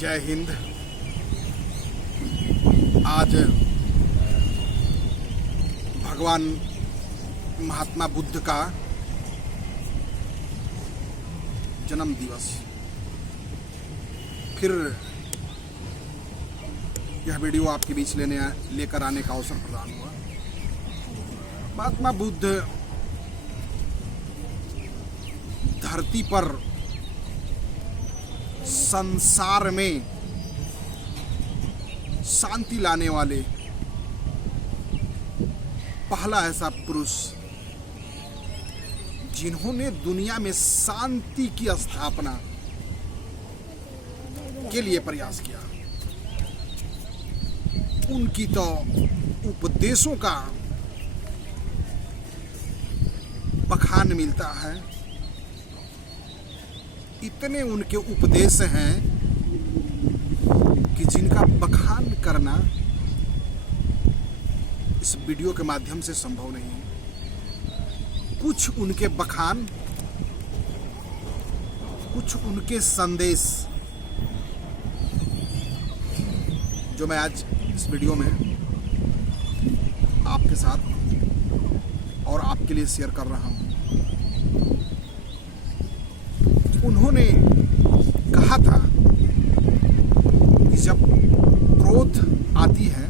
जय हिंद। आज भगवान महात्मा बुद्ध का जन्म दिवस। फिर यह वीडियो आपके बीच लेकर आने का अवसर प्रदान हुआ। महात्मा बुद्ध धरती पर संसार में शांति लाने वाले पहला ऐसा पुरुष जिन्होंने दुनिया में शांति की स्थापना के लिए प्रयास किया। उनकी तो उपदेशों का बखान मिलता है। इतने उनके उपदेश हैं कि जिनका बखान करना इस वीडियो के माध्यम से संभव नहीं है। कुछ उनके बखान, कुछ उनके संदेश जो मैं आज इस वीडियो में आपके साथ और आपके लिए शेयर कर रहा हूं। उन्होंने कहा था कि जब क्रोध आती है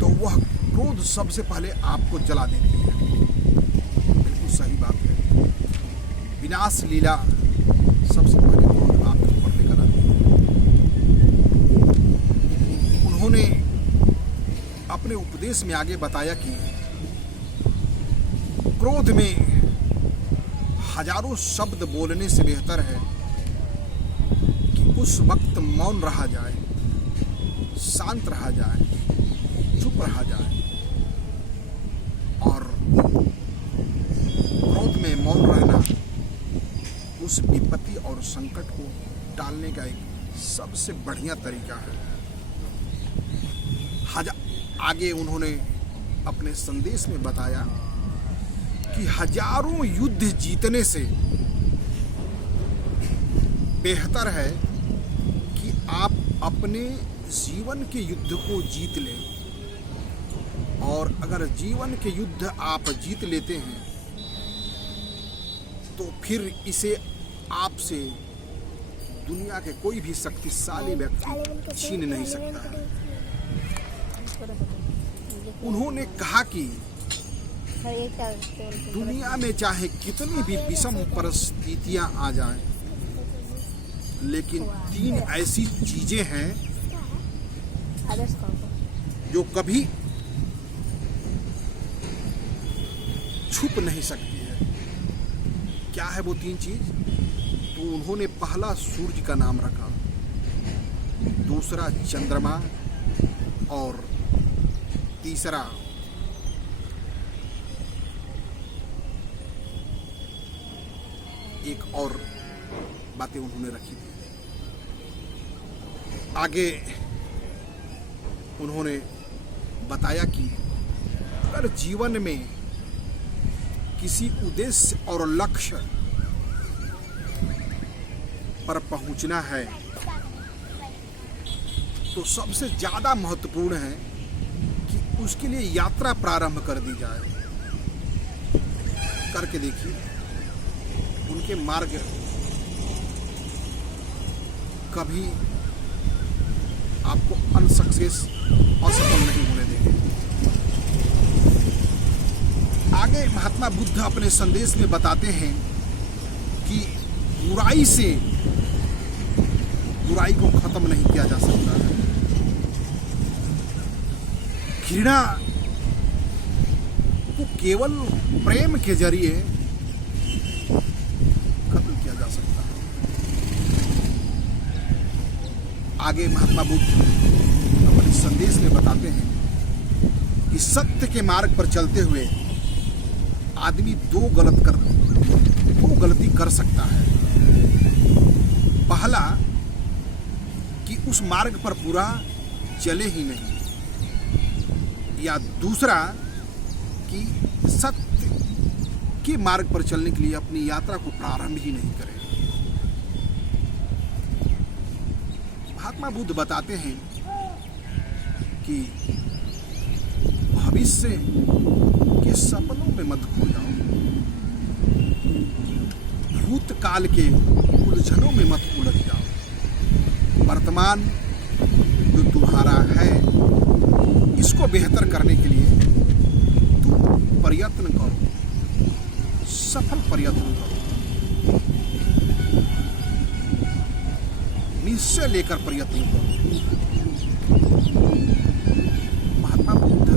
तो वह क्रोध सबसे पहले आपको जला देती है। बिल्कुल सही बात है। विनाश लीला सबसे पहले क्रोध आपके ऊपर लेकर आती है। उन्होंने अपने उपदेश में आगे बताया कि क्रोध में हजारों शब्द बोलने से बेहतर है कि उस वक्त मौन रहा जाए, शांत रहा जाए, चुप रहा जाए। और क्रोध में मौन रहना उस विपत्ति और संकट को टालने का एक सबसे बढ़िया तरीका है। आगे उन्होंने अपने संदेश में बताया कि हजारों युद्ध जीतने से बेहतर है कि आप अपने जीवन के युद्ध को जीत लें। और अगर जीवन के युद्ध आप जीत लेते हैं तो फिर इसे आपसे दुनिया के कोई भी शक्तिशाली व्यक्ति छीन नहीं सकता है। उन्होंने कहा कि दुनिया में चाहे कितनी भी विषम परिस्थितियां आ जाएं, लेकिन तीन ऐसी चीजें हैं जो कभी छुप नहीं सकती है। क्या है वो तीन चीज? तो उन्होंने पहला सूर्य का नाम रखा, दूसरा चंद्रमा और तीसरा एक और बातें उन्होंने रखी थी। आगे उन्होंने बताया कि अगर जीवन में किसी उद्देश्य और लक्ष्य पर पहुंचना है तो सबसे ज्यादा महत्वपूर्ण है कि उसके लिए यात्रा प्रारंभ कर दी जाए। करके देखिए, उनके मार्ग कभी आपको असफल नहीं होने देंगे। आगे महात्मा बुद्ध अपने संदेश में बताते हैं कि बुराई से बुराई को खत्म नहीं किया जा सकता है। घृणा को केवल प्रेम के जरिए खत्म किया जा सकता है। आगे महात्मा बुद्ध अपने संदेश में बताते हैं कि सत्य के मार्ग पर चलते हुए आदमी दो गलती कर सकता है। पहला कि उस मार्ग पर पूरा चले ही नहीं, या दूसरा कि सत्य के मार्ग पर चलने के लिए अपनी यात्रा को प्रारंभ ही नहीं करें। महात्मा बुद्ध बताते हैं कि भविष्य के सपनों में मत खो जाओ, भूतकाल के उलझनों में मत उलझ जाओ। वर्तमान जो तुम्हारा है इसको बेहतर करने के लिए तुम प्रयत्न करो, सफल प्रयत्न करो, निश्चय लेकर प्रयत्न करो। महात्मा बुद्ध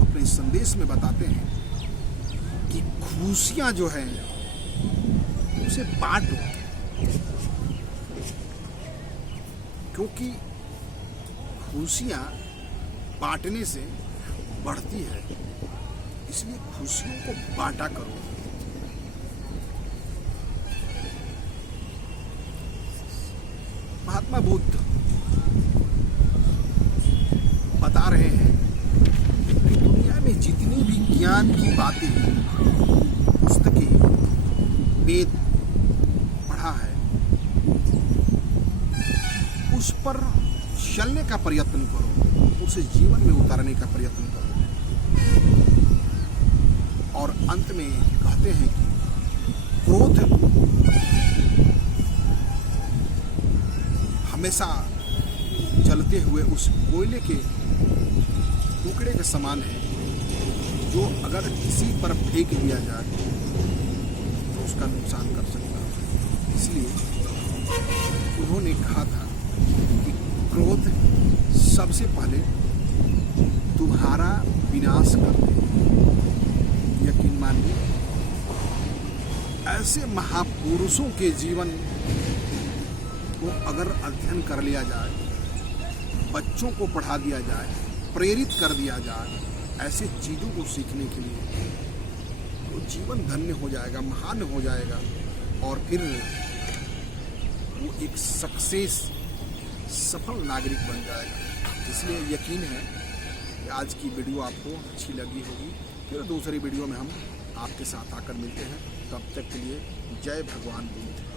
अपने संदेश में बताते हैं कि खुशियां जो है उसे बांटो, क्योंकि खुशियां बांटने से बढ़ती है, इसलिए खुशियों को बांटा करो। महात्मा बुद्ध बता रहे हैं कि दुनिया में जितनी भी ज्ञान की बातें, पुस्तकें, वेद पढ़ा है, उस पर चलने का प्रयत्न करो, उसे जीवन में उतारने का प्रयत्न करो। और अंत में कहते हैं कि क्रोध हमेशा जलते हुए उस कोयले के टुकड़े के समान है, जो अगर किसी पर फेंक दिया जाए तो उसका नुकसान कर सकता है। इसलिए उन्होंने कहा था कि क्रोध सबसे पहले तुम्हारा विनाश कर दे। यकीन मानिए, ऐसे महापुरुषों के जीवन को अगर अध्ययन कर लिया जाए, बच्चों को पढ़ा दिया जाए, प्रेरित कर दिया जाए ऐसे चीज़ों को सीखने के लिए, तो जीवन धन्य हो जाएगा, महान हो जाएगा, और फिर वो एक सक्सेस, सफल नागरिक बन जाएगा। इसलिए यकीन है कि आज की वीडियो आपको अच्छी लगी होगी। फिर दूसरी वीडियो में हम आपके साथ आकर मिलते हैं। तब तक के लिए जय भगवान बुद्ध।